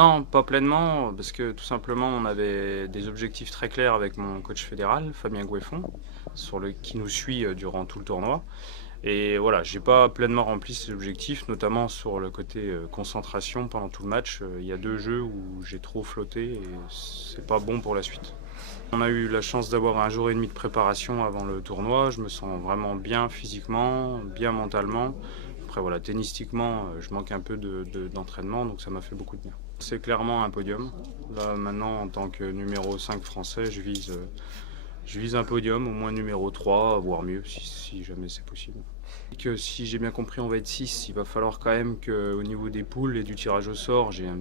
Non, pas pleinement, parce que tout simplement, on avait des objectifs très clairs avec mon coach fédéral, Fabien Goueffon, qui nous suit durant tout le tournoi. Et voilà, j'ai pas pleinement rempli ces objectifs, notamment sur le côté concentration pendant tout le match. Il y a 2 jeux où j'ai trop flotté et c'est pas bon pour la suite. On a eu la chance d'avoir 1 jour et demi de préparation avant le tournoi. Je me sens vraiment bien physiquement, bien mentalement. Après voilà, tennistiquement, je manque un peu d'entraînement, donc ça m'a fait beaucoup de bien. C'est clairement un podium. Là maintenant, en tant que numéro 5 français, je vise un podium, au moins numéro 3, voire mieux, si jamais c'est possible. Que si j'ai bien compris, on va être 6. Il va falloir quand même qu'au niveau des poules et du tirage au sort, j'ai un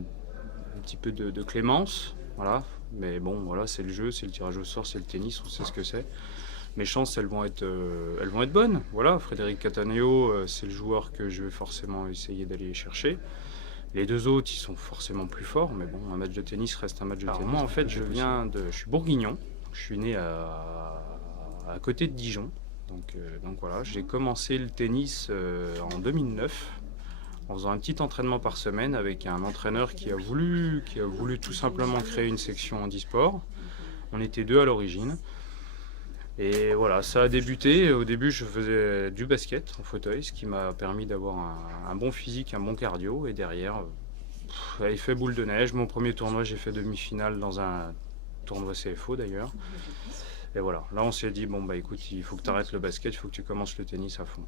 petit peu de clémence. Voilà. Mais bon, voilà, c'est le jeu, c'est le tirage au sort, c'est le tennis, on sait ce que c'est. Mes chances, elles vont être bonnes. Voilà, Frédéric Cataneo, c'est le joueur que je vais forcément essayer d'aller chercher. Les 2 autres, ils sont forcément plus forts, mais bon, un match de tennis reste un match de tennis. Moi, en fait, je suis bourguignon. Je suis né à côté de Dijon. Donc voilà, j'ai commencé le tennis en 2009 en faisant un petit entraînement par semaine avec un entraîneur qui a voulu tout simplement créer une section handisport. On était 2 à l'origine. Et voilà, ça a débuté. Au début, je faisais du basket en fauteuil, ce qui m'a permis d'avoir un bon physique, un bon cardio. Et derrière, effet boule de neige. Mon premier tournoi, j'ai fait demi-finale dans un tournoi CFO d'ailleurs. Et voilà, là on s'est dit, bon bah écoute, il faut que tu arrêtes le basket, il faut que tu commences le tennis à fond.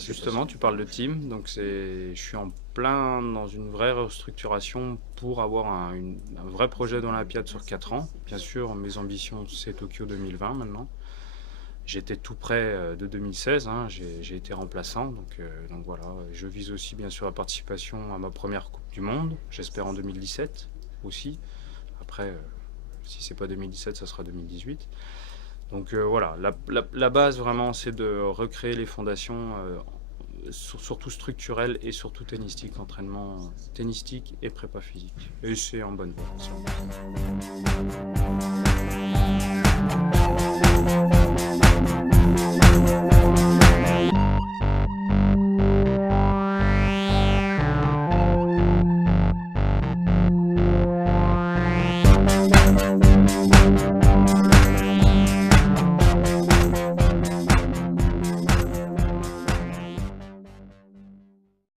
Justement, tu parles de team, donc je suis en plein dans une vraie restructuration pour avoir un vrai projet d'Olympiade sur 4 ans. Bien sûr, mes ambitions, c'est Tokyo 2020 maintenant. J'étais tout près de 2016, hein, j'ai été remplaçant, donc voilà. Je vise aussi bien sûr la participation à ma première Coupe du Monde, j'espère en 2017 aussi. Après, si c'est pas 2017, ça sera 2018. Donc voilà, la base vraiment, c'est de recréer les fondations, surtout structurelles et surtout tennistiques, entraînement tennistique et prépa physique. Et c'est en bonne voie.